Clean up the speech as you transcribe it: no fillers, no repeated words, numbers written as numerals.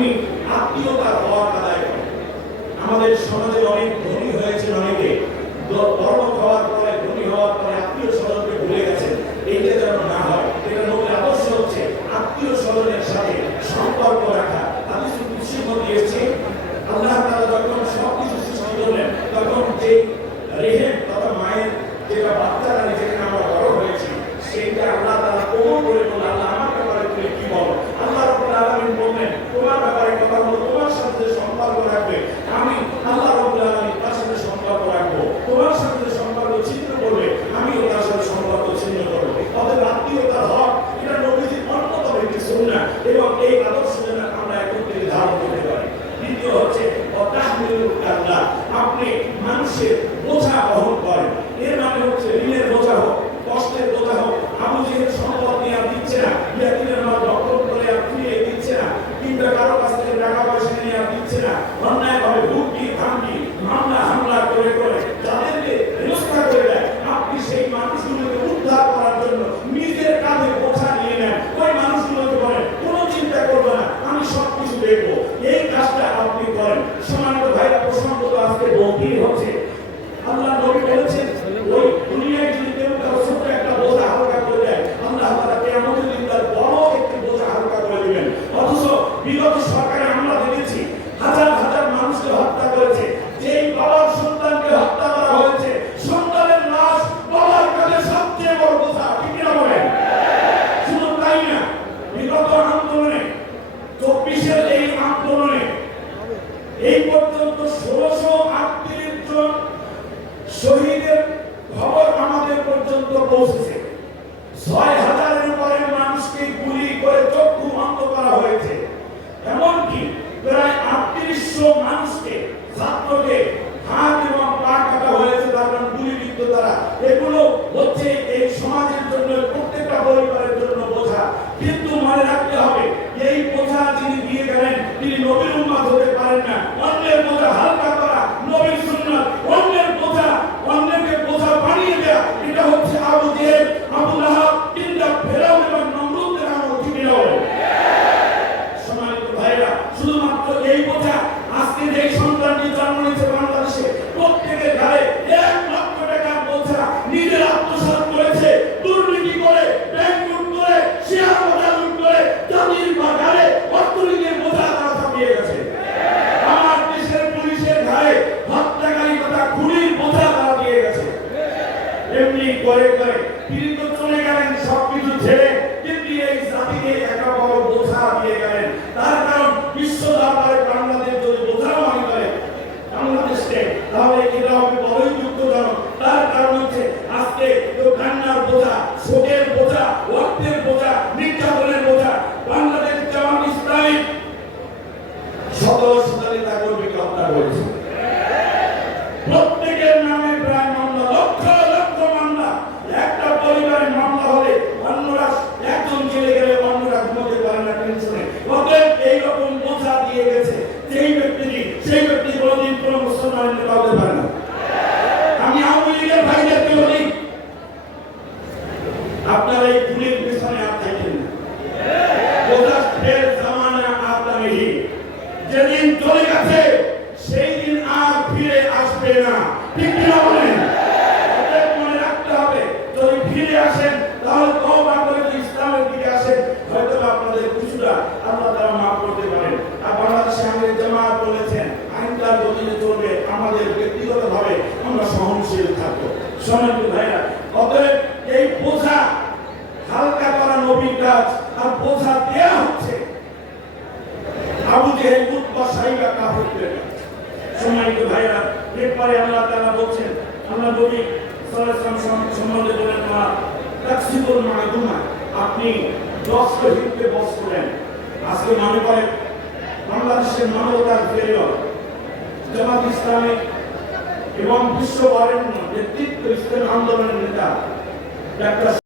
আপনি আত্মীয়তার হক আদায় করেন। আমাদের সমাজে অনেক ধনী হয়েছেন, অনেকে ধর্ম হওয়ার পরে, ধনী হওয়ার পরে আত্মীয় স্বজনকে ভুলে গেছেন। এইটা যেন না হয়। এটা নবীর আদর্শ হচ্ছে আত্মীয় স্বজনের সাথে সম্পর্ক রাখা। হাদিস কুদসির মধ্যে এসেছে, আল্লাহ তাআলা যখন সবকিছু সৃষ্টি করলেন, তখন যে রেহেম তথা মায়ের যেটা বাচ্চারা যেখানে আমরা বড় হয়েছি, সেইটা আল্লাহ তাআলা কবুল করে বললেন, আল্লাহ আমার ব্যাপারে তুমি কি বলো? আল্লাহ রাব্বুল আলামিন বললেন, তোমার ব্যাপারে কথা বলো, তোমার সাথে সম্পর্ক রাখবে, আমি আল্লাহ রাব্বুল আলামিন তার সাথে সম্পর্ক রাখবো। তোমার সাথে সম্পর্ক ছিন্ন করবে, আমি তার সাথে সম্পর্ক ছিন্ন করবো। অতএব আত্মীয়তার হক এটা নবীজির অন্যতম একটি সুন্নাহ, এবং এই আদর্শ যেন আমরা একত্রে ধারণ করতে পারি। দ্বিতীয় হচ্ছে অতাহমিলুল কাল্লা, আপনি মানুষের বোঝা বহন করেন। এর মানে হচ্ছে ঋণের বোঝা হোক, কষ্টের বোঝা হোক। আবু জেহেল সম্পদ নিয়ে আর দিচ্ছে না, ইয়াতীমের মাল রক্ষণ করে আর ফিরিয়ে দিচ্ছে না, কিংবা কারো কাছ থেকে টাকা পয়সা নিয়ে আর দিচ্ছে না। অন্যায়ভাবে হুমকি ধামকি মামলা হামলা করে করে যাদেরকে হেনস্থা করে দেয়, আপনি সেই মানুষগুলোকে উদ্ধার করার জন্য নিজের কাঁধে বোঝা নিয়ে নেন। ওই মানুষগুলোকে বলেন, কোনো চিন্তা করবে না, আমি সবকিছু দেখবো। এই কাজটা আপনি করেন। সম্মানিত ভাইরা, প্রসঙ্গ তো আজকে গভীর হচ্ছে। আল্লাহ নবী বলেছেন, ওই দুনিয়ায় যদি কেউ কারো ছোট্ট একটা বোঝা হালকা করে দেয়, আল্লাহ তাআলা কিয়ামতের দিন তার বড় একটি বোঝা হালকা করে দিবেন। অথচ বিগত সরকারে আমরা দেখেছি হাজার হাজার মানুষকে হত্যা করেছে। যেই বাবার সন্তানকে হত্যা করা হয়েছে, সন্তানের লাশ বাবার কাছে সবচেয়ে বড় বোঝা। ঠিক কিনা বলেন? শুধু তাই না, বিগত আন্দোলনে 24-এর এই আন্দোলনে এই পর্যন্ত 1638 জন শহীদের খবর আমাদের পর্যন্ত পৌঁছেছে। 6000-এর উপরে মানুষকে গুলি করে চক্ষু বন্ধ করা হয়েছে। এমনকি প্রায় 3800 মানুষকে, ছাত্রকে হাত এবং পা কাটা হয়েছে, তার গুলিবিদ্ধ তারা। এগুলো হচ্ছে এই সমাজের জন্য, প্রত্যেকটা পরিবারের জন্য বোঝা। কিন্তু মনে রাখতে হবে, এই বোঝা যিনি দিয়ে গেলেন তিনি নবীর উম্মত হতে পারেন না। অন্যের বোঝা হালকা করা নবীর সুন্নাত, অন্যের বোঝা অন্যকে বোঝা বানিয়ে দেয়া, এটা হচ্ছে আবু জেহেল, আবু লাহাব, কিংবা ফেরাউন এবং নমরুদের আমল। ঠিক না? সম্মানিত ভাইরা, শুধুমাত্র এই বোঝা আজকে যে সন্তানটি জন্ম নিয়েছে বাংলাদেশে, প্রত্যেকের ঘরে 1 লক্ষ টাকার বোঝা নিজের আত্মসাৎ করেছে। দুর্নীতি করে, ব্যাংক লুট করে, শেয়ার বাজার লুট করে জাতির ঘরে অর্থনীতির বোঝা তারা চাপিয়ে গেছে। আমার দেশের পুলিশের ঘরে হত্যাকারী তথা খুনির বোঝা তারা দিয়ে গেছে। এমনি করে করে তিনি তো চলে গেলেন সবকিছু ছেড়ে, কিন্তু এই জাতিকে একটা বড় বোঝা দিয়ে গেলেন। তার কারণ বিশ্ব দরবারে বাংলাদেশ যদি বোঝা মনে করে বাংলাদেশকে, তাহলে এটা হবে বড়ই দুঃখজনক। তার কারণ হচ্ছে আজকে তো কান্নার বোঝা, শোকের বোঝা, রক্তের বোঝা, নির্যাতনের বোঝা। বাংলাদেশ জামাত ইসলামী 17 নেতা কর্মীকে হত্যা করেছে। প্রত্যেকের নামে প্রায় মামলা, লক্ষ লক্ষ মামলা। একটা পরিবারের মামলা হলে অন্যরা, একজন জেলে গেলে অন্যরা ঘুমোতে পারে না টেনশনে। অতএব এইরকম বোঝা দিয়ে গেছে সেই ব্যক্তি কোনদিন কোন মুসলমানের নেতা হতে পারে না। আমি আওয়ামী লীগের ভাইদেরকে বলি, আপনারা এই খুনের পেছনে আর থাকেন না। বোঝা ফের জামানা আপনার নেই। যেদিন চলে গেছে সেই দিন আর ফিরে আসবে না। ঠিক কিনা বলেন? মনে রাখতে হবে, যদি ফিরে আসেন তাহলে তওবা করে ইসলামের দিকে আসেন, হয়তো আপনাদের কিছুটা আল্লাহ তাআলা মাফ করতে পারেন। আর বাংলাদেশে আমাদের জামাত বলেছেন আইনটার গতিতে চলবে, আমাদের ব্যক্তিগতভাবে আমরা সহনশীল থাকবো। সম্মানিত ভাইরা, অতএব এই বোঝা হালকা করা নবীর কাজ, আর বোঝা দেয়া হচ্ছে আবু জেহেল, উতবা, সাইবা কাফেরদের কাজ। সম্মানিত ভাইরা, এরপরে আল্লাহ তাআলা বলছেন, আল্লাহ নবী সাল্লাল্লাহু আলাইহি ওয়াসাল্লাম সম্বন্ধে বলেন, মা তাকসিবুল মাদুমা, আপনি 10 শহীদকে বশ করেন। আজকে মনে করেন বাংলাদেশের মানবতার ফেরিওয়াল জামাত ইসলামী এবং বিশ্ব বরেণ্য নেতৃত্ব ইসলাম আন্দোলনের নেতা ডাক্তার